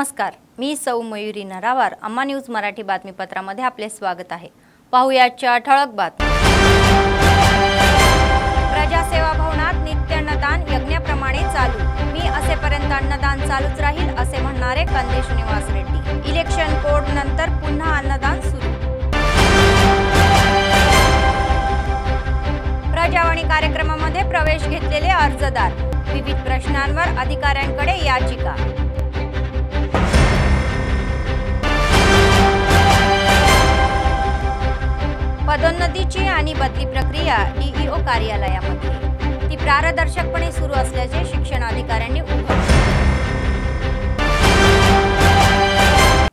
नमस्कार, मी सौ मयुरी नरावार। अम्मा न्यूज मराठी बातमीपत्रामध्ये आपले स्वागत आहे। पाहुयाच्या ठळक बातम्या। प्रजासेवा भवनात नित्य अन्नदान यज्ञाप्रमाणे चालू। मी असेपर्यंत अन्नदान चालूच राहील असे म्हणणारे कंदी श्रीनिवास रेड्डी। इलेक्शन कोड नंतर पुन्हा अन्नदान सुरू। प्रजावाणी कार्यक्रमामध्ये प्रवेश घेतलेले अर्जदार, विविध प्रश्नांवर अधिकाऱ्यांकडे याचिका। पदोन्नतीची आणि बदली प्रक्रिया डीईओ कार्यालयामध्ये ती पारदर्शकपणे सुरू असल्याचे शिक्षण अधिकाऱ्यांनी उघडले।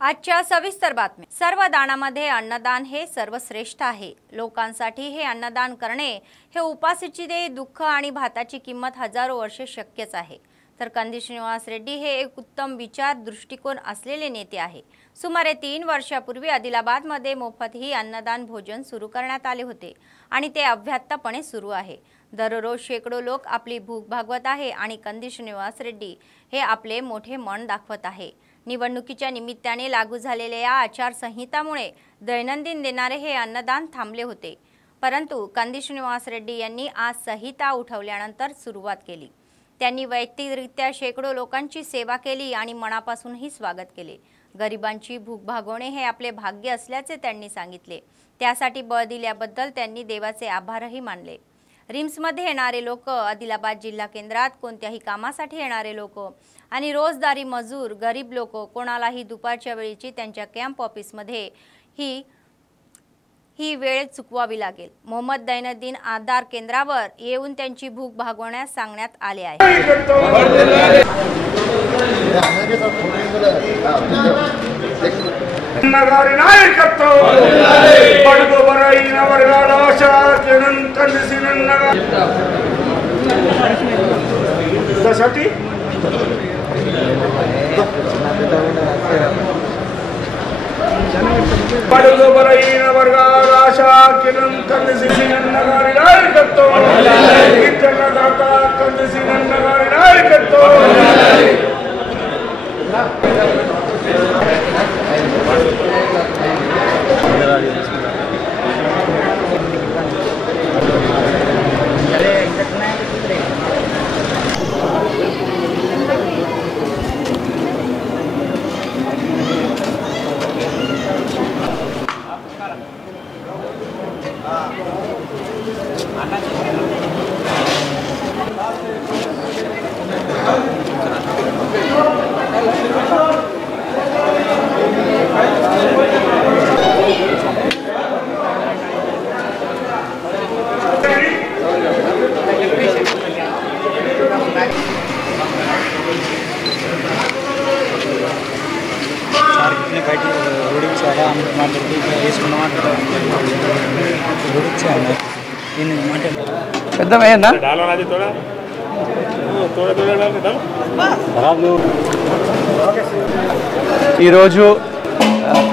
आजच्या सविस्तर बातम्या। सर्व दानामध्ये अन्नदान हे सर्वश्रेष्ठ आहे। लोकांसाठी हे अन्नदान करणे हे उपाशीचे दुःख आणि भाताची किंमत हजारो वर्षे शक्यच आहे। तर कंदी श्रीनिवास रेड्डी हे एक उत्तम विचार दृष्टिकोन असलेले नेते आहे। सुमारे 3 वर्षापूर्वी आदिलाबादमध्ये मोफत ही अन्नदान भोजन सुरू करण्यात आले होते आणि ते अव्याहतपणे सुरू आहे। दररोज शेकडो लोक आपली भूक भागवत आहे आणि कंदी श्रीनिवास रेड्डी हे आपले मोठे मन दाखवत आहे। निवडणुकीच्या निमित्ताने लागू झालेल्या या आचारसंहितामुळे दैनंदिन देणारे हे अन्नदान थांबले होते, परंतु कंदी श्रीनिवास रेड्डी यांनी आज संहिता उठवल्यानंतर सुरुवात केली। त्यांनी वैयक्तिकरित्या शेकडो लोकांची सेवा केली आणि मनापासूनही स्वागत केले। गरिबांची भूक भागवणे हे आपले भाग्य असल्याचे त्यांनी सांगितले। त्यासाठी बळ दिल्याबद्दल त्यांनी देवाचे आभारही मानले। रिम्समध्ये येणारे लोक, आदिलाबाद जिल्हा केंद्रात कोणत्याही कामासाठी येणारे लोक आणि रोजदारी मजूर, गरीब लोक कोणालाही दुपारच्या वेळीची त्यांच्या कॅम्प ऑफिसमध्ये ही वेळ चुकवावी लागेल। मोहम्मद दैनंदिन आधार केंद्रावर येऊन त्यांची भूक भागवण्यास सांगण्यात आले आहे।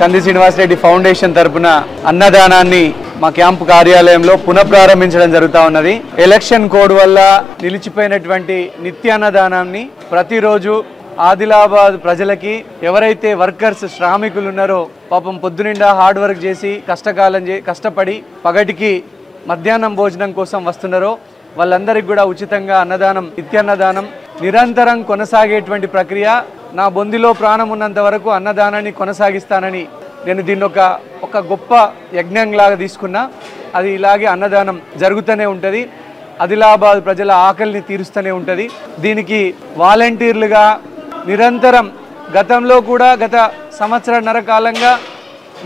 కంది శ్రీనివాస్ రెడ్డి ఫౌండేషన్ తరపున అన్నదానాన్ని మా క్యాంపు కార్యాలయంలో పునఃప్రారంభించడం జరుగుతా ఉన్నది। ఎలక్షన్ కోడ్ వల్ల నిలిచిపోయినటువంటి నిత్య అన్నదానాన్ని ప్రతిరోజు ఆదిలాబాద్ ప్రజలకి ఎవరైతే వర్కర్స్ శ్రామికులు ఉన్నారో, పాపం పొద్దునిండా హార్డ్ వర్క్ చేసి కష్టపడి పగటికి మధ్యాహ్నం భోజనం కోసం వస్తున్నారో వాళ్ళందరికీ కూడా ఉచితంగా అన్నదానం, నిత్యాన్నదానం నిరంతరం కొనసాగేటువంటి ప్రక్రియ। నా బొందిలో ప్రాణం ఉన్నంత వరకు అన్నదానాన్ని కొనసాగిస్తానని నేను దీన్ని ఒక గొప్ప యజ్ఞంలాగా తీసుకున్నా। అది ఇలాగే అన్నదానం జరుగుతూనే ఉంటుంది, ఆదిలాబాద్ ప్రజల ఆకలిని తీరుస్తూనే ఉంటుంది। దీనికి వాలంటీర్లుగా నిరంతరం గతంలో కూడా గత సంవత్సరన్నర కాలంగా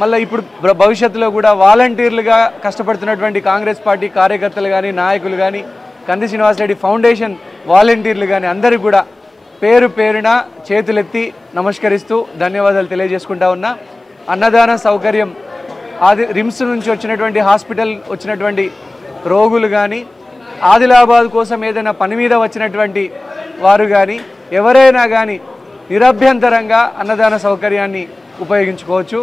మళ్ళీ ఇప్పుడు భవిష్యత్తులో కూడా వాలంటీర్లుగా కష్టపడుతున్నటువంటి కాంగ్రెస్ పార్టీ కార్యకర్తలు కానీ, నాయకులు కానీ, కంది శ్రీనివాస్ రెడ్డి ఫౌండేషన్ వాలంటీర్లు కానీ అందరికీ కూడా పేరు పేరున చేతులెత్తి నమస్కరిస్తూ ధన్యవాదాలు తెలియజేసుకుంటా ఉన్నా। అన్నదాన సౌకర్యం రిమ్స్ నుంచి వచ్చినటువంటి హాస్పిటల్ వచ్చినటువంటి రోగులు కానీ, ఆదిలాబాద్ కోసం ఏదైనా పని మీద వచ్చినటువంటి వారు కానీ ఎవరైనా కానీ నిరభ్యంతరంగా అన్నదాన సౌకర్యాన్ని ఉపయోగించుకోవచ్చు।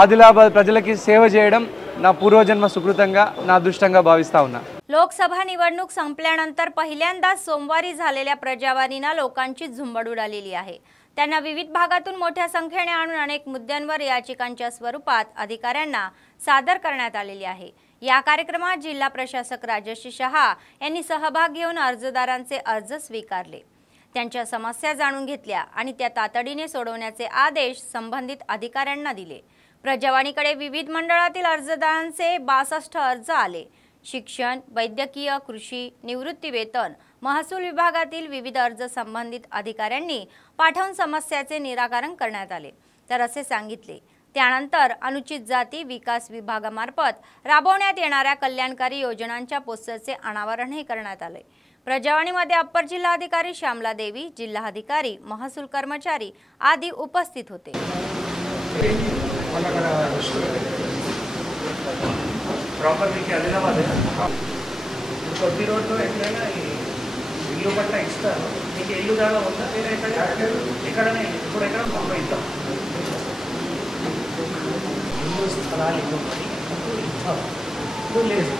ఆదిలాబాద్ ప్రజలకి సేవ చేయడం నా పూర్వజన్మ సుకృతంగా నా అదృష్టంగా భావిస్తా ఉన్నా। लोकसभा निवडणूक संपल्यानंतर पहिल्यांदा सोमवारी झालेल्या प्रजावाणीना लोकांची झुंबड उडालेली आहे। त्यांना विविध भागातून मोठ्या संख्येने आणून अनेक मुद्द्यांवर याचिकांच्या स्वरूपात अधिकाऱ्यांना सादर करण्यात आलेली आहे। या कार्यक्रमात जिल्हा प्रशासक राजश्री शहा यांनी सहभाग घेऊन अर्जदारांचे अर्ज स्वीकारले, त्यांच्या समस्या जाणून घेतल्या आणि त्या तातडीने सोडवण्याचे आदेश संबंधित अधिकाऱ्यांना दिले। प्रजावाणीकडे विविध मंडळातील अर्जदारांचे 62 अर्ज आले। शिक्षण, वैद्यकीय, कृषी, निवृत्ती वेतन, महसूल विभागातील विविध अर्ज संबंधित अधिकाऱ्यांनी पाठवून समस्याचे निराकरण करण्यात आले, तर असे सांगितले। त्यानंतर अनुचित जाती विकास विभागामार्फत राबवण्यात येणाऱ्या कल्याणकारी योजनांच्या पोस्टरचे अनावरणही करण्यात आले। प्रजावाणीमध्ये अप्पर जिल्हाधिकारी श्यामला देवी, जिल्हाधिकारी, महसूल कर्मचारी आदी उपस्थित होते। प्रॉपर्टी की आदिलाबाद है కొద్ది రోడ్లో ఎక్కడైనా ఇల్లు పట్ట ఇస్తారు, మీకు ఇల్లు దాకా ఉందా? నేను ఎక్కడనే ఇప్పుడు ఎక్కడ పంపిస్తాం ఇల్లు స్థలాలు ఇవ్వమని ఇస్తాం, ఇప్పుడు లేదు।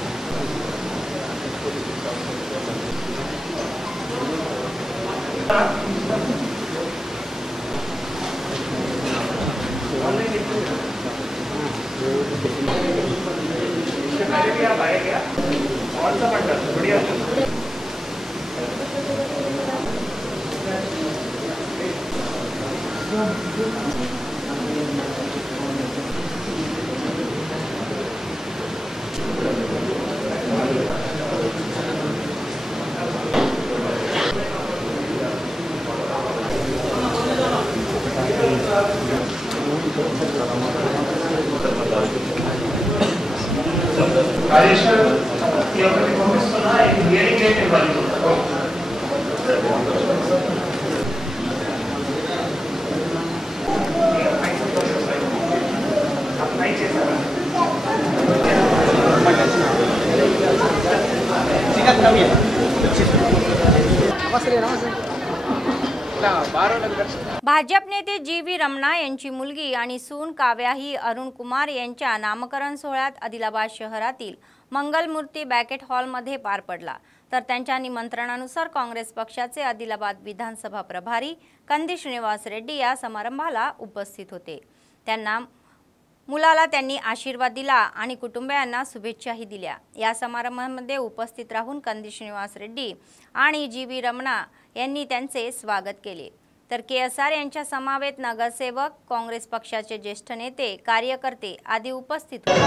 पहले भी आप आए क्या? कौन सा मंडल? बढ़िया। भाजप नेते जी.व्ही. रमणा यांची मुलगी आणि सून काव्या ही अरुण कुमार यांच्या नामकरण सोहळ्यात आदिलाबाद शहरातील मंगलमूर्ती बँकेट हॉलमध्ये पार पडला। तर त्यांच्या निमंत्रणानुसार काँग्रेस पक्षाचे आदिलाबाद विधानसभा प्रभारी कंदी श्रीनिवास रेड्डी या समारंभाला उपस्थित होते। त्यांना मुलाला त्यांनी आशीर्वाद दिला आणि कुटुंबियांना शुभेच्छाही दिल्या। या समारंभामध्ये उपस्थित राहून कंदी श्रीनिवास रेड्डी आणि जी.व्ही. रमणा यांनी त्यांचे स्वागत केले। तर के.एस.आर. यांच्या समवेत नगरसेवक, काँग्रेस पक्षाचे ज्येष्ठ नेते, कार्यकर्ते आदी उपस्थित होते।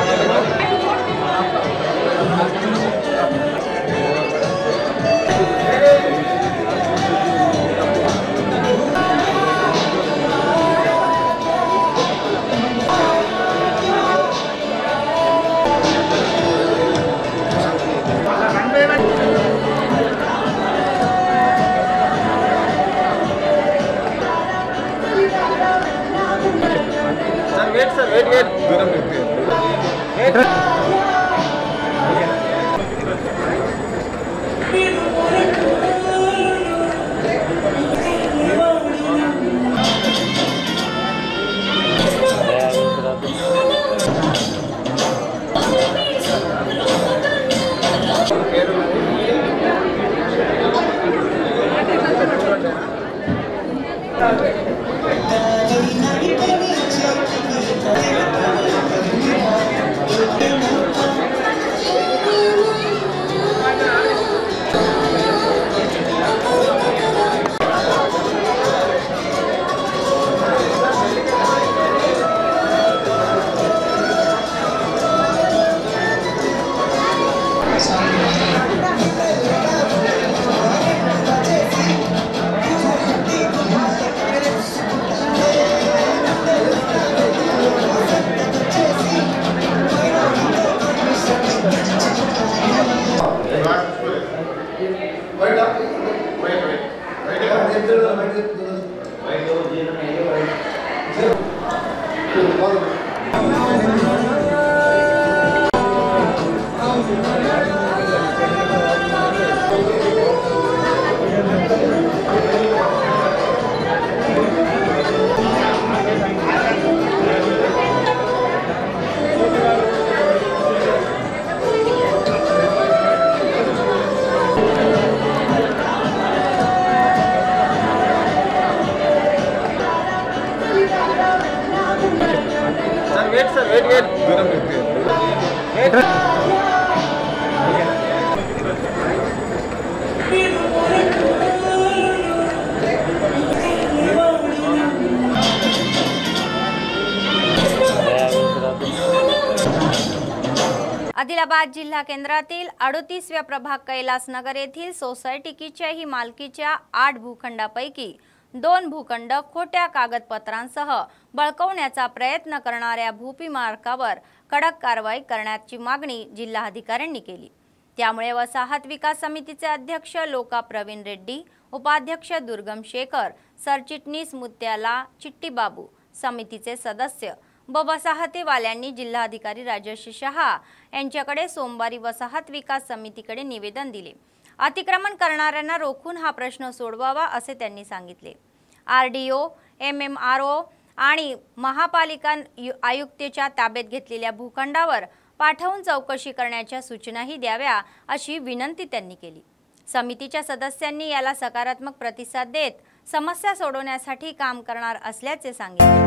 आदिलाबाद जिल्हा केंद्रातील 38व्या प्रभाग कैलासनगर येथील सोसायटीच्याही मालकीच्या 8 भूखंडापैकी 2 भूखंड खोट्या कागदपत्रांसह बळकवण्याचा प्रयत्न करणाऱ्या भूपीमारकावर कडक कारवाई करण्याची मागणी जिल्हाधिकाऱ्यांनी केली। त्यामुळे वसाहत विकास समितीचे अध्यक्ष लोका प्रवीण रेड्डी, उपाध्यक्ष दुर्गम शेखर, सरचिटणीस मुत्याला चिट्टीबाबू, समितीचे सदस्य वसाहतीवाल्यांनी जिल्हाधिकारी राजेश शहा यांच्याकडे सोमवारी वसाहत विकास समितीकडे निवेदन दिले। अतिक्रमण करणाऱ्यांना रोखून हा प्रश्न सोडवावा असे त्यांनी सांगितले। आरडीओ, एमएमआरओ आणि महापालिका आयुक्ताच्या ताब्यात घेतलेल्या भूखंडावर पाठवून चौकशी करण्याच्या सूचनाही द्याव्या अशी विनंती त्यांनी केली। समितीच्या सदस्यांनी याला सकारात्मक प्रतिसाद देत समस्या सोडवण्यासाठी काम करणार असल्याचे सांगितले।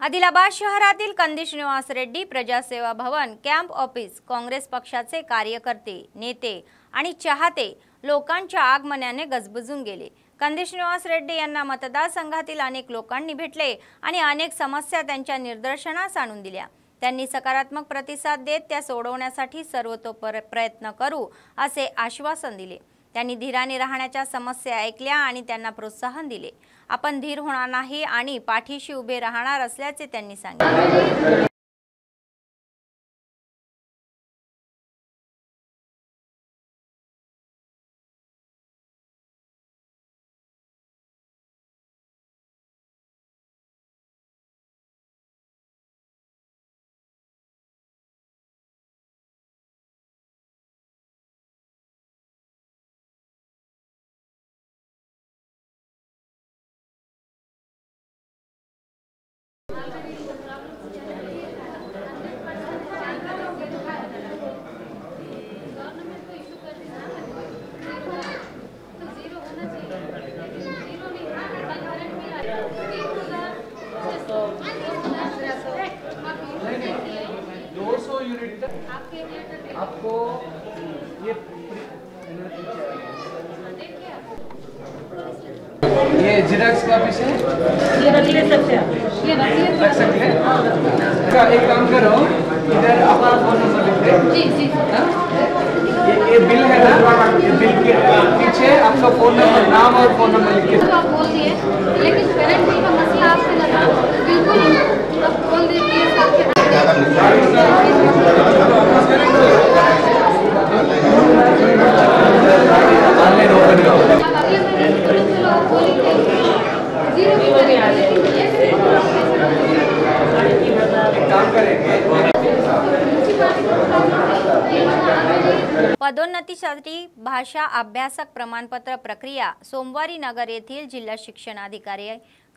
आदिलाबाद शहरातील कंदी श्रीनिवास रेड्डी प्रजासेवा भवन कॅम्प ऑफिस काँग्रेस पक्षाचे कार्यकर्ते, नेते आणि चाहते लोकांच्या आगमनाने गजबजून गेले। कंदी श्रीनिवास रेड्डी यांना मतदारसंघातील अनेक लोकांनी भेटले आणि अनेक समस्या त्यांच्या निदर्शनास आणून दिल्या। त्यांनी सकारात्मक प्रतिसाद देत त्या सोडवण्यासाठी सर्वतोपरी प्रयत्न करू असे आश्वासन दिले। त्यांनी धीराने राहण्याच्या समस्या ऐकल्या आणि त्यांना प्रोत्साहन दिले। आपण धीर होणार नाही आणि पाठीशी उभे राहणार असल्याचे त्यांनी सांगितले। आपको ये जिराक्स कॉपी से ये रख ले सकते हैं, ये रख सकते हैं। एक काम करो, इधर अपना फोन नंबर लिख दे। जी जी ये बिल है ना, ये बिल के पीछे आपका फोन नंबर, नाम और फोन नंबर लिख के। आप बोल दिए, लेकिन पेरेंट्स का मसला आपसे लगा बिल्कुल आप बोल दीजिए पदोन्नतीसाठी भाषा अभ्यासक प्रमाणपत्र प्रक्रिया सोमवारी नगर येथील जिल्हा शिक्षणाधिकारी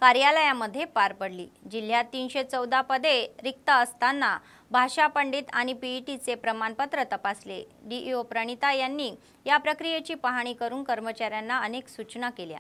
कार्यालयामध्ये पार पडली। जिल्ह्यात 314 पदे रिक्त असताना भाषा पंडित आणि पीईटीचे प्रमाणपत्र तपासले। डीईओ प्रणिता यांनी या प्रक्रियेची पाहणी करून कर्मचाऱ्यांना अनेक सूचना केल्या।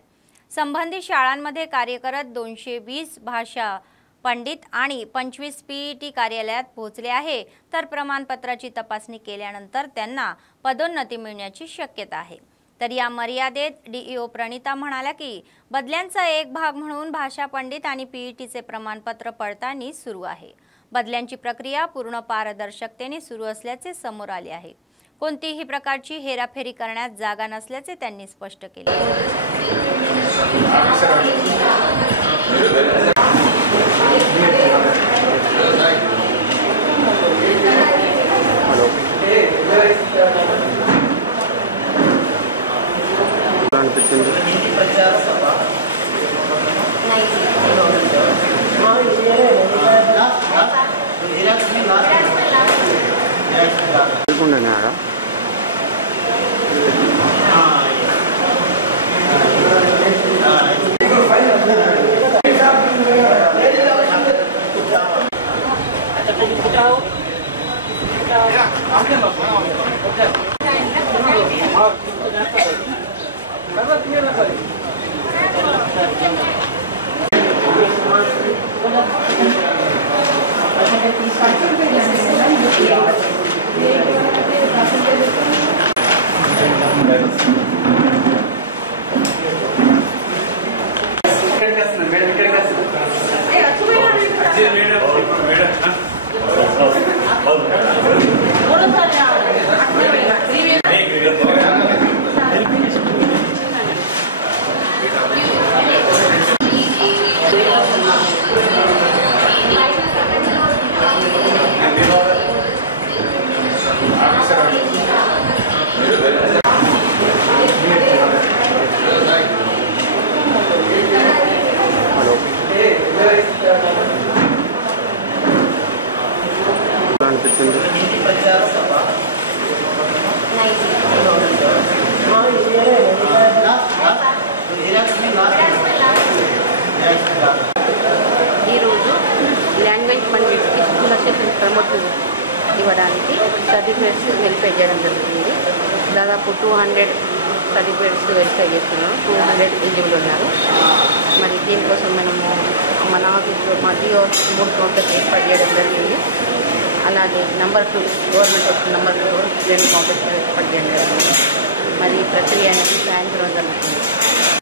संबंधित शाळांमध्ये कार्यरत 220 भाषा पंडित आणि 25 PET कार्यालयात पोहोचले आहे, तर प्रमाणपत्राची तपासणी केल्यानंतर त्यांना पदोन्नती मिळण्याची शक्यता आहे। तर या मर्यादेत DEO प्रणिता म्हणाल्या की बदल्यांचा एक भाग म्हणून भाषा पंडित आणि PETचे प्रमाणपत्र पडताळणी सुरू आहे। बदल्यांची प्रक्रिया पूर्ण पारदर्शकतेने सुरू असल्याचे समोर आले आहे। कोणतीही प्रकारची हेराफेरी करण्यात जागा नसल्याचे त्यांनी स्पष्ट केले। లాంగ్వేజ్ పండిట్కి స్కూల్ అసోసియేషన్ ప్రమోట్ ఇవ్వడానికి సర్టిఫికేట్స్ వెరిఫై చేయడం జరుగుతుంది। దాదాపు 200 సర్టిఫికేట్స్ వెరిఫై చేస్తున్నాం। 200 ఎలిజిబుల్ ఉన్నారు। మరి దీనికోసం మనము మన ఆఫీస్లో మా DEO 3 కౌంటర్స్ ఏర్పాటు చేయడం జరిగింది। అలాగే number 2 government of number 2 2 counters ఏర్పాటు చేయడం జరిగింది। మరి ఈ ప్రక్రియ అనేది సాయంత్రం జరుగుతుంది।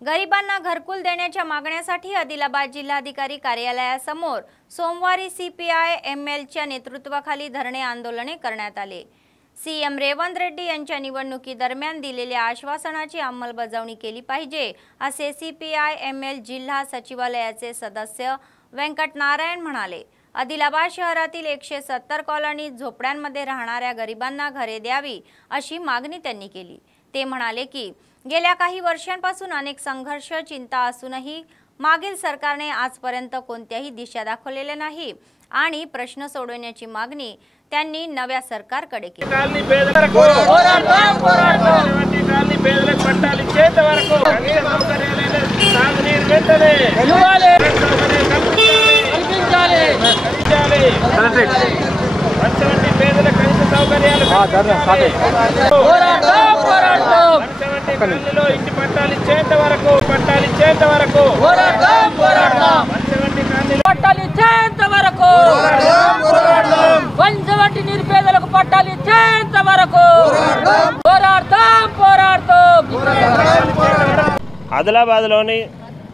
गरिबांना घरकुल देण्याच्या मागण्यासाठी आदिलाबाद जिल्हाधिकारी कार्यालयासमोर सोमवारी CPI-MLच्या नेतृत्वाखाली धरणे आंदोलने करण्यात आले। CM रेवंत रेड्डी यांच्या निवडणुकीदरम्यान दिलेल्या आश्वासनाची अंमलबजावणी केली पाहिजे असे CPI-ML जिल्हा सचिवालयाचे सदस्य व्यंकट नारायण म्हणाले। आदिलाबाद शहरातील 170 कॉलनीत झोपड्यांमध्ये राहणाऱ्या गरिबांना घरे द्यावी अशी मागणी त्यांनी केली। ते म्हणाले की गेल्या काही वर्षांपासून अनेक संघर्ष चिंता असूनही मागील सरकारने आजपर्यंत कोणत्याही दिशा दाखवलेल्या नाही आणि प्रश्न सोडवण्याची मागणी त्यांनी नव्या सरकारकडे केली। ఇంటి పట్టాలు ఇచ్చేంత వరకు వంచవంటి నిరుపేదలకు పట్టాలు ఇచ్చేంత వరకు ఆదిలాబాద్లోని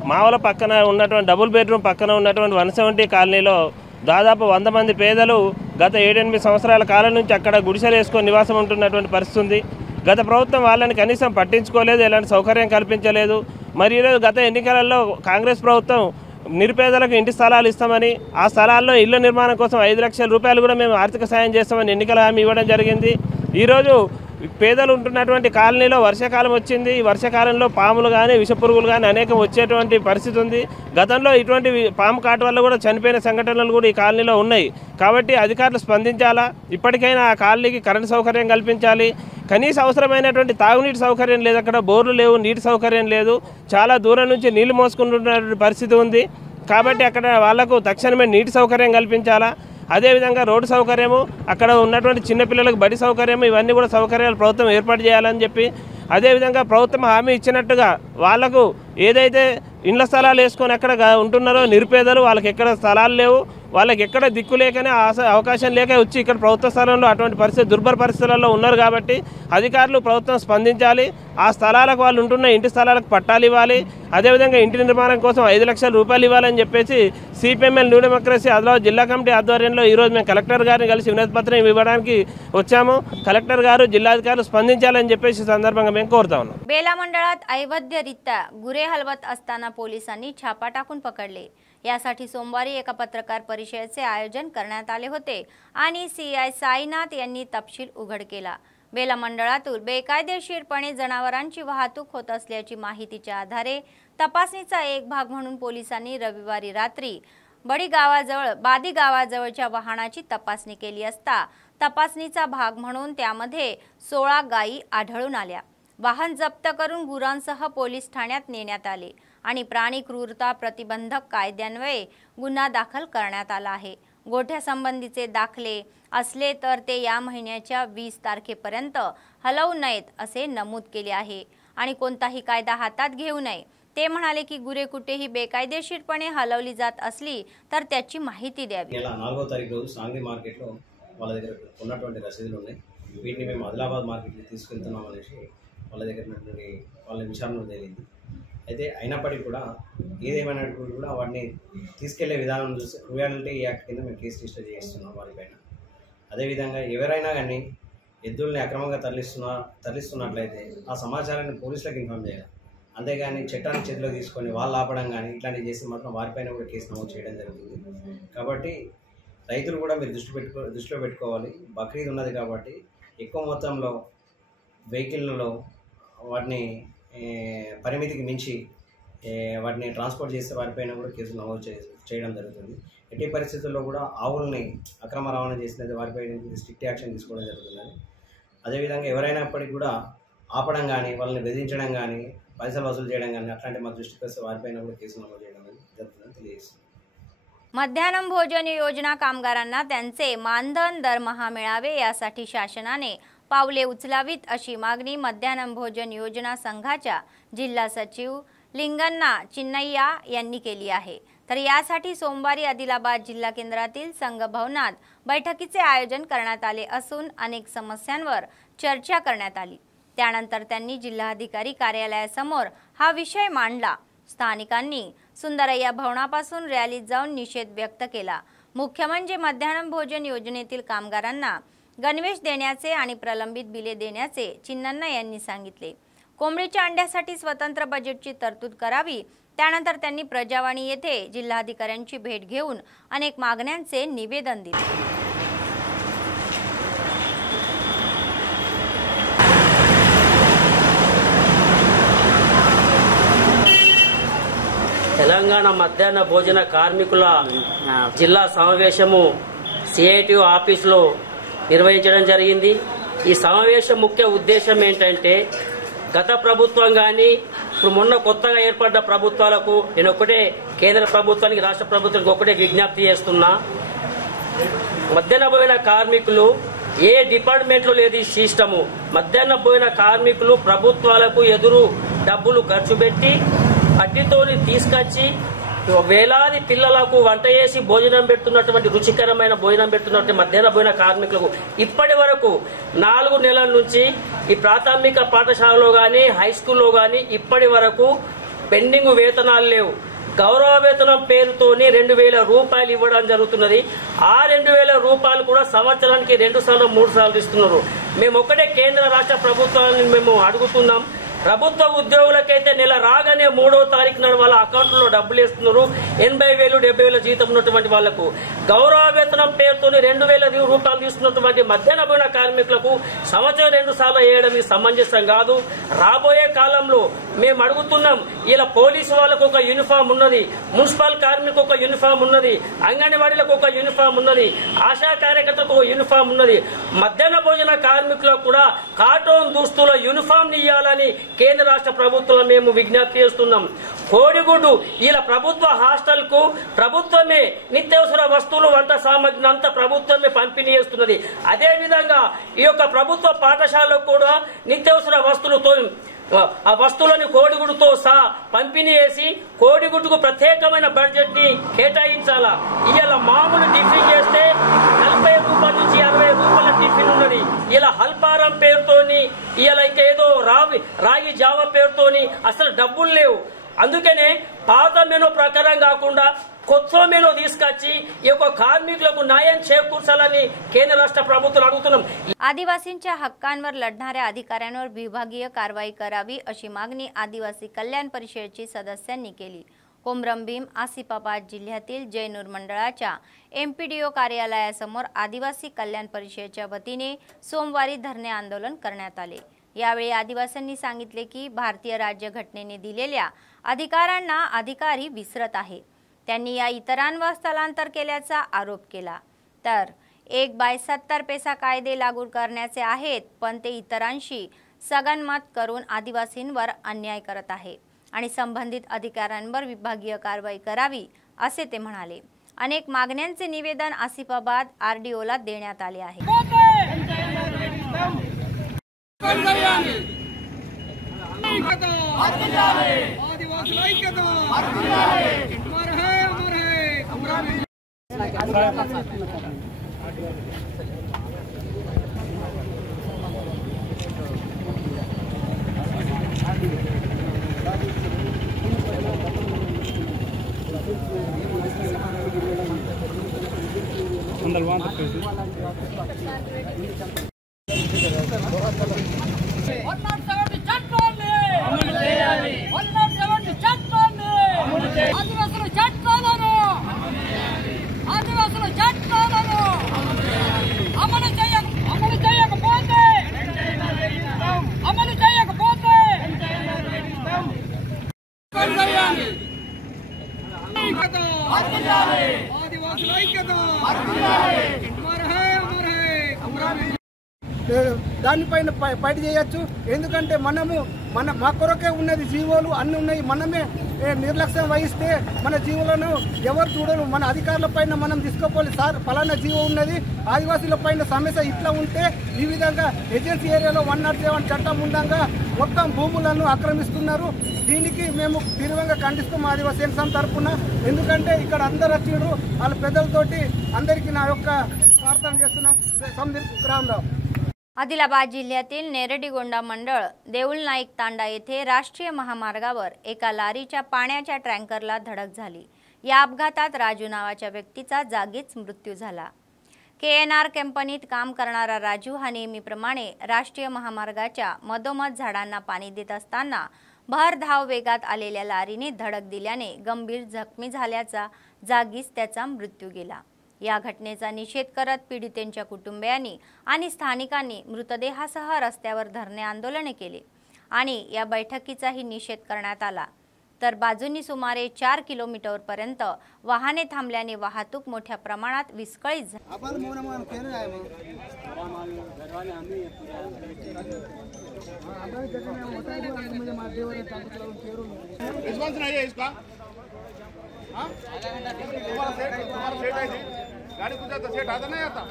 మావల పక్కన ఉన్నటువంటి డబుల్ బెడ్రూమ్ పక్కన ఉన్నటువంటి 170 కాలనీలో దాదాపు 100 మంది పేదలు గత 7-8 సంవత్సరాల కాలం నుంచి అక్కడ గుడిసెలు వేసుకొని నివాసం ఉంటున్నటువంటి పరిస్థితి ఉంది। గత ప్రభుత్వం వాళ్ళని కనీసం పట్టించుకోలేదు, ఎలాంటి సౌకర్యం కల్పించలేదు। మరి ఈరోజు గత ఎన్నికలలో కాంగ్రెస్ ప్రభుత్వం నిరుపేదలకు ఇంటి స్థలాలు ఇస్తామని, ఆ స్థలాల్లో ఇళ్ల నిర్మాణం కోసం 5 లక్షల రూపాయలు కూడా మేము ఆర్థిక సాయం చేస్తామని ఎన్నికల హామీ ఇవ్వడం జరిగింది। ఈరోజు పేదలు ఉంటున్నటువంటి కాలనీలో వర్షాకాలం వచ్చింది। ఈ వర్షాకాలంలో పాములు కానీ విషపురుగులు కానీ అనేకం వచ్చేటువంటి పరిస్థితి ఉంది। గతంలో ఇటువంటి పాము కాటు వల్ల కూడా చనిపోయిన సంఘటనలు కూడా ఈ కాలనీలో ఉన్నాయి। కాబట్టి అధికారులు స్పందించాలా, ఇప్పటికైనా ఆ కాలనీకి కరెంటు సౌకర్యం కల్పించాలి। కనీస అవసరమైనటువంటి తాగునీటి సౌకర్యం లేదు, అక్కడ బోర్లు లేవు, నీటి సౌకర్యం లేదు, చాలా దూరం నుంచి నీళ్లు మోసుకుంటున్నటువంటి పరిస్థితి ఉంది। కాబట్టి అక్కడ వాళ్లకు తక్షణమే నీటి సౌకర్యం కల్పించాలా। అదేవిధంగా రోడ్డు సౌకర్యము, అక్కడ ఉన్నటువంటి చిన్నపిల్లలకు బడి సౌకర్యము, ఇవన్నీ కూడా సౌకర్యాలు ప్రభుత్వం ఏర్పాటు చేయాలని చెప్పి, అదేవిధంగా ప్రభుత్వం హామీ ఇచ్చినట్టుగా వాళ్లకు ఏదైతే ఇండ్ల స్థలాలు వేసుకొని ఎక్కడ ఉంటున్నారో నిరుపేదలు, వాళ్ళకి ఎక్కడ స్థలాలు లేవు, వాళ్ళకి ఎక్కడ దిక్కు లేకనే అవకాశం లేక వచ్చి ఇక్కడ ప్రభుత్వ స్థలంలో అటువంటి పరిస్థితి దుర్భర పరిస్థితులలో ఉన్నారు. కాబట్టి అధికారులు ప్రభుత్వం స్పందించాలి. ఆ స్థలాలకు వాళ్ళు ఉంటున్న ఇంటి స్థలాలకు పట్టాలు ఇవ్వాలి. అదేవిధంగా ఇంటి నిర్మాణం కోసం 5 లక్షల రూపాయలు ఇవ్వాలని చెప్పేసి సిపిఎంఎల్ న్యూ డెమోక్రసీ ఆదిలాబాద్ జిల్లా కమిటీ ఆధ్వర్యంలో ఈరోజు మేము కలెక్టర్ గారిని కలిసి వినతి పత్రం ఇవ్వడానికి వచ్చాము. कलेक्टर गारू जिल्हाधिकारी स्पंदिंचाలని చెప్పేసి సందర్భంగా మేము కోరుతా ఉన్నాం. बेला मंडळात अवैधरित्या गुरे हलवत असताना पोलिसांनी छापा टाकून पकडले. यासाठी सोमवारी एका पत्रकार परिषदेचे आयोजन करण्यात आले होते आणि सीआय साईनाथ यांनी तपशील उघड केला. बेला मंडळातून बेकायदेशीरपणे जनावरांची वाहतूक होत असल्याची माहितीच्या आधारे तपासणीचा एक भाग म्हणून पोलिसांनी रविवारी रात्री बादी गावाजवळच्या वाहनाची तपासणी केली असता तपासणीचा भाग म्हणून त्यामध्ये 16 गायी आढळून आल्या. वाहन जप्त करून गुरांसह पोलीस ठाण्यात नेण्यात आले आणि प्राणी क्रूरता प्रतिबंधक कायद्यान्वये गुन्हा दाखल करण्यात आला आहे. गोठ्यासंबंधीचे दाखले असले तर ते या महिन्याच्या 20 तारखेपर्यंत हलवू नयेत असे नमूद केले आहे आणि कोणताही कायदा हातात घेऊ नये. ते म्हणाले की गुरे कुठेही बेकायदेशीरपणे हलवली जात असली तर त्याची माहिती द्यावी. 4వ తారీఖు రోజు సాంగ్లీ మార్కెట్లో వాళ్ళ దగ్గర ఉన్నటువంటి రసీదులు ఉన్నాయి. వీటిని మేము ఆదిలాబాద్ మార్కెట్కి తీసుకెళ్తున్నాం అనేసి వాళ్ళ దగ్గర ఉన్నటువంటి వాళ్ళ విచారణ తేలింది. అయితే అయినప్పటికీ కూడా ఏదేమైనప్పుడు కూడా వాటిని తీసుకెళ్లే విధానం చూసి క్రూయాలిటీ యాక్ట్ కింద మేము కేసు రిజిస్టర్ చేస్తున్నాం వారిపైన. అదేవిధంగా ఎవరైనా కానీ ఎద్దుల్ని అక్రమంగా తరలిస్తున్నట్లయితే ఆ సమాచారాన్ని పోలీసులకు ఇన్ఫార్మ్ చేయాలి. అంతేగాని చట్టాన్ని చేతిలో తీసుకొని వాళ్ళు ఆపడం కానీ ఇట్లాంటివి చేసి మాత్రం వారిపైన కూడా కేసు నమోదు చేయడం జరుగుతుంది. కాబట్టి రైతులు కూడా మీరు దృష్టిలో పెట్టుకోవాలి. బక్రీద్ ఉన్నది కాబట్టి ఎక్కువ మొత్తంలో వెహికల్లో వాటిని పరిమితికి మించి వాటిని ట్రాన్స్పోర్ట్ చేసే వారిపైన కూడా కేసులు నమోదు చేయడం జరుగుతుంది. ఎట్టి పరిస్థితుల్లో కూడా ఆవుల్ని అక్రమ రవాణా చేసినది వారిపై స్ట్రిక్ట్ యాక్షన్ తీసుకోవడం జరుగుతుంది. అదేవిధంగా ఎవరైనప్పటికీ కూడా ఆపడం కానీ వాళ్ళని బెదిరించడం కానీ పైసలు వసూలు చేయడం కానీ అట్లాంటి మా దృష్టికి వస్తే వారిపైన కూడా కేసులు नमूद చేయడం జరుగుతుందని తెలియజేస్తుంది. मध्यान्ह भोजन योजना कामगारांना त्यांचे मानधन दरमहा मिळावे यासाठी शासनाने पावले उचलावीत अशी मागणी मध्यान्ह भोजन योजना संघाच्या जिल्हा सचिव लिंगन्ना चिन्नय्या यांनी केली आहे. तर यासाठी सोमवारी आदिलाबाद जिल्हा केंद्रातील संघ भवनात बैठकीचे आयोजन करण्यात आले असून अनेक समस्यांवर चर्चा करण्यात आली. त्यानंतर त्यांनी जिल्हाधिकारी कार्यालयासमोर हा विषय मांडला. स्थानिकांनी सुंदरय्या भवनापासून रॅलीत जाऊन निषेध व्यक्त केला. मुख्य म्हणजे मध्यान्ह भोजन योजनेतील कामगारांना गणवेश देण्याचे आणि प्रलंबित बिले देण्याचे चिन्नन्ना यांनी सांगितले. कोंबडीच्या अंड्यासाठी स्वतंत्र बजेटची तरतूद करावी. त्यानंतर त्यांनी प्रजावाणी येथे जिल्हाधिकाऱ्यांची भेट घेऊन अनेक मागण्यांचे निवेदन दिले. తెలంగాణ మధ్యాహ్న భోజన కార్మికుల జిల్లా సమావేశము సిఐటియు ఆఫీసులో నిర్వహించడం జరిగింది. ఈ సమావేశం ముఖ్య ఉద్దేశం ఏంటంటే గత ప్రభుత్వం కానీ ఇప్పుడు మొన్న కొత్తగా ఏర్పడ్డ ప్రభుత్వాలకు నేను ఒకటే కేంద్ర ప్రభుత్వానికి రాష్ట్ర ప్రభుత్వానికి ఒకటే విజ్ఞప్తి చేస్తున్నా. మధ్యాహ్న భోజన కార్మికులు ఏ డిపార్ట్మెంట్లో లేదు ఈ సిస్టము. మధ్యాహ్న భోజన కార్మికులు ప్రభుత్వాలకు ఎదురు డబ్బులు ఖర్చు పెట్టి అడ్డితోని తీసుకొచ్చి వేలాది పిల్లలకు వంట చేసి భోజనం పెడుతున్నటువంటి రుచికరమైన భోజనం పెడుతున్నటువంటి మధ్యాహ్న భోజన కార్మికులకు ఇప్పటి వరకు 4 నెలల నుంచి ఈ ప్రాథమిక పాఠశాలలో గాని హై స్కూల్లో గాని ఇప్పటి వరకు పెండింగ్ వేతనాలు లేవు. గౌరవ వేతనం పేరుతోని 2000 రూపాయలు ఇవ్వడం జరుగుతున్నది. ఆ 2000 రూపాయలు కూడా సంవత్సరానికి 2 సార్లు 3 సార్లు ఇస్తున్నారు. మేము ఒకటే కేంద్ర రాష్ట్ర ప్రభుత్వాన్ని మేము అడుగుతున్నాం. ప్రభుత్వ ఉద్యోగులకైతే నెల రాగానే 3వ తారీఖు నాడు వాళ్ళ అకౌంట్లో డబ్బులు వేస్తున్నారు. 80,000 70,000 జీతం ఉన్నటువంటి వాళ్లకు గౌరవ వేతనం పేరుతోని 2,000 రూపాయలు తీసుకున్నటువంటి మధ్యాహ్న భోజన కార్మికులకు సంవత్సరం 2 సార్లు వేయడం సమంజసం కాదు. రాబోయే కాలంలో మేము అడుగుతున్నాం. ఇలా పోలీసు వాళ్ళకు ఒక యూనిఫామ్ ఉన్నది, మున్సిపల్ కార్మికులకు ఒక యూనిఫామ్ ఉన్నది, అంగన్వాడీలకు ఒక యూనిఫామ్ ఉన్నది, ఆశా కార్యకర్తలకు ఒక యూనిఫామ్ ఉన్నది. మధ్యాహ్న భోజన కార్మికులకు కూడా కాటన్ దుస్తుల యూనిఫామ్ ఇవ్వాలని కేంద్ర రాష్ట్ర ప్రభుత్వం మేము విజ్ఞప్తి చేస్తున్నాం. కోడిగుడ్డు ఇలా ప్రభుత్వ హాస్టల్ కు ప్రభుత్వమే నిత్యావసర వస్తువులు వంట సామగ్రిని అంతా ప్రభుత్వమే పంపిణీ చేస్తున్నది. అదే విధంగా ఈ యొక్క ప్రభుత్వ పాఠశాలకు కూడా నిత్యావసర వస్తువులతో ఆ వస్తువులను కోడిగుడ్డుతో సహా పంపిణీ చేసి కోడిగుడ్డుకు ప్రత్యేకమైన బడ్జెట్ ని కేటాయించాలా. ఇవాళ మామూలు టిఫిన్ చేస్తే 40 రూపాయల నుంచి 60 రూపాయల టిఫిన్ ఉన్నది. ఇలా హల్పారం పేరుతోని ఇవాళ ఇంకేదో రాగి జావా పేరుతోని అసలు డబ్బులు లేవు. అందుకనే పాత మెనూ ప్రకారం కాకుండా కొత్త మెనూ తీసుకొచ్చి ఈ యొక్క कार्मिकुలకు न्याय చేకూర్చాలని केंद्र राष्ट्र ప్రభుత్వాలు अडवतुన్నాం. आदिवासींच्या हक्कांवर लढणाऱ्या अधिकाऱ्यांवर विभागीय कारवाई करावी अशी मागणी आदिवासी कल्याण परिषदेची सदस्यांनी केली. कोमरमभीम आसिफाबाद जिल्ह्यातील जैनूर मंडळाच्या एमपीडीओ कार्यालयासमोर आदिवासी कल्याण परिषदेच्या वतीने सोमवारी धरणे आंदोलन करण्यात आले. यावेळी आदिवासींनी सांगितले की भारतीय राज्यघटनेने दिलेल्या अधिकारांना अधिकारी विसरत आहे. त्यांनी या इतरांवर स्थलांतर केल्याचा आरोप केला. तर 1/70 पैसा कायदे लागू करण्याचे आहेत, पण ते इतरांशी सगनमत करून आदिवासींवर अन्याय करत आहे आणि संबंधित अधिकाऱ्यांवर विभागीय कारवाई करावी असे ते म्हणाले. अनेक मागण्यांचे निवेदन आसिफाबाद आरडीओला देण्यात आले आहे. దానిపైన ఫైట్ చేయొచ్చు. ఎందుకంటే మా కొరకే ఉన్నది, జీవోలు అన్ని ఉన్నాయి. మనమే నిర్లక్ష్యం వహిస్తే మన జీవులను ఎవరు చూడరు. మన అధికారుల పైన మనం తీసుకోవాలి. సార్ ఫలానా జీవో ఉన్నది, ఆదివాసీల పైన సమస్య ఇట్లా ఉంటే ఈ విధంగా ఏజెన్సీ ఏరియాలో 107 చట్టం ఉండగా మొత్తం భూములను ఆక్రమిస్తున్నారు. దీనికి మేము తీవ్రంగా ఖండిస్తాం ఆదివాసీ సంఘం తరఫున. ఎందుకంటే ఇక్కడ అందరు వచ్చిండ్రు, వాళ్ళ పెద్దలతోటి అందరికీ నా యొక్క ప్రార్థన చేస్తున్నా. రామరావు. आदिलाबाद जिल्ह्यातील नेरडीगोंडा मंडळ देऊळ नाईक तांडा येथे राष्ट्रीय महामार्गावर एका लारीच्या पाण्याच्या टँकरला धडक झाली. या अपघातात राजू नावाच्या व्यक्तीचा जागीच मृत्यू झाला. केएनआर कंपनीत काम करणारा राजू हा नेहमीप्रमाणे राष्ट्रीय महामार्गाच्या मधोमध झाडांना पाणी देत असताना भर धाव वेगात आलेल्या लारीने धडक दिल्याने गंभीर जखमी झाल्याचा जागीच त्याचा मृत्यू गेला. या घटनेचा निषेध करत पीडितेंच्या कुटुंबियांनी आणि स्थानिकांनी मृतदेहासह रस्त्यावर धरणे आंदोलने केले आणि या बैठकीचाही निषेध करण्यात आला. तर बाजूंनी सुमारे 4 किलोमीटरपर्यंत वाहने थांबल्याने वाहतूक मोठ्या प्रमाणात विस्कळीत झाली. गाड़ी कुछ तो सेट आता नहीं आता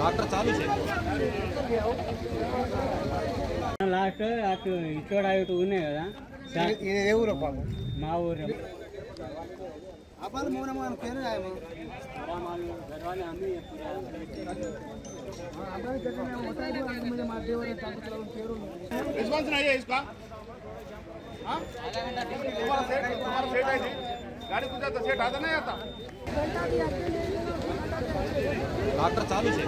डॉक्टर चालू है लास्ट అటు ఇక్కడ అటు ఉన్నాయి కదా ఏ ఊరు పాపం? మా ఊరు అపాల్ మోనమాన్ పేరు ఆయమా రామాలు గర్వాని అమ్మి అబ్బాయి జగన్ మొత్తం मुझे मार देवरे ताकत పేరు रिस्पांस नहीं है इसका हां तुम्हारा सेट है जी गाड़ी कुछ तो सेट आता नहीं आता डॉक्टर चालू है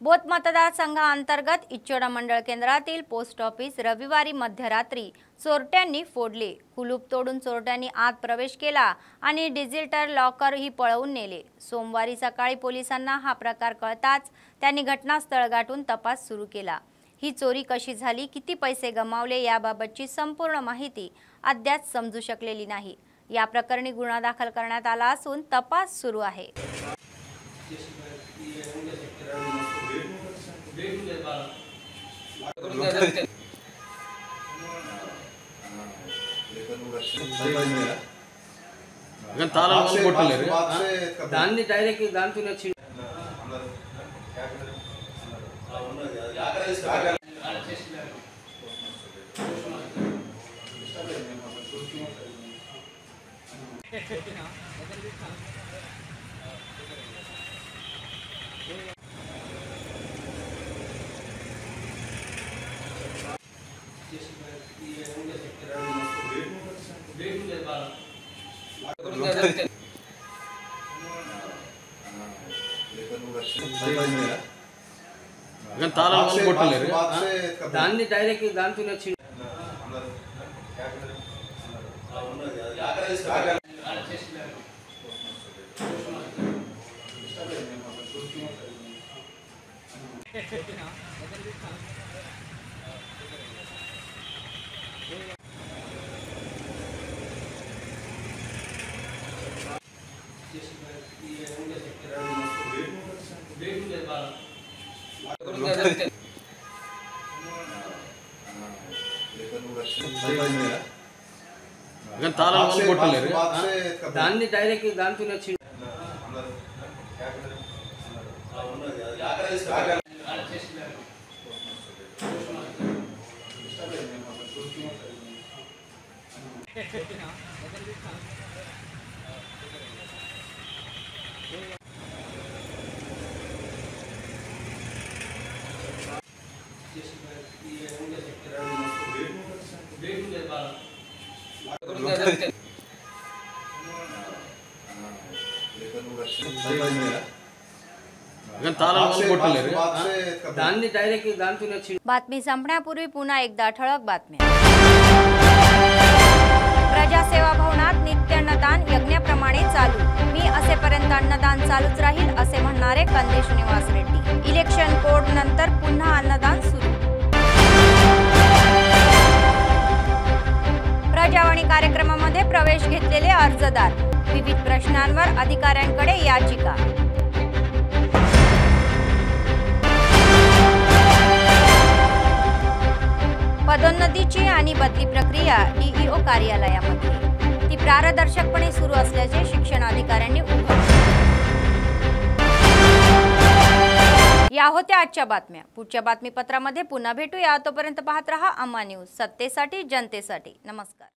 बोथ मतदारसंघाअंतर्गत इच्चोडा मंडळ केंद्रातील पोस्ट ऑफिस रविवारी मध्यरात्री चोरट्यांनी फोडले। कुलूप तोडून चोरट्यांनी आत प्रवेश केला आणि डिजिटल लॉकर ही पळवून नेले। सोमवारी सकाळी पोलिसांना हा प्रकार कळताच त्यांनी घटनास्थळ गाठून तपास सुरू केला। ही चोरी कशी झाली, किती पैसे गमावले याबाबतची संपूर्ण माहिती अद्याप समजू शकलेली नाही। या प्रकरणी गुन्हा दाखल करण्यात आला असून तपास सुरू आहे। దాన్ని డైరెక్ట్ దాంతోనే వచ్చి దాన్ని డైరెక్ట్ దాంతోనే వచ్చి దాన్ని డైరెక్ట్ దాంతోనే వచ్చి దాన్ని డైరెక్ట్ దాంతోనే వచ్చి बातमी संपण्यापूर्वी पुन्हा एकदा ठळक बातम्या। प्रजासेवा भवनात नित्य अन्नदान यज्ञाप्रमाणे चालू। मी असेपर्यंत अन्नदान चालूच राहील असे म्हणणारे कंदेश निवास रेड्डी। इलेक्शन कोड नंतर पुन्हा अन्नदान सुरू। प्रजावाणी कार्यक्रमामध्ये प्रवेश घेतलेले अर्जदार, विविध प्रश्नांवर अधिकाऱ्यांकडे याचिका। पदोन्नतीची आणि बदली प्रक्रिया डीईओ कार्यालयामध्ये ती पारदर्शकपणे सुरू असल्याचे शिक्षण अधिकाऱ्यांनी उघडले। या होत्या आजच्या बातम्या। पुढच्या बातमीपत्रामध्ये पुन्हा भेटूया। तोपर्यंत पाहत रहा अम्मा न्यूज, सत्तेसाठी जनतेसाठी। नमस्कार।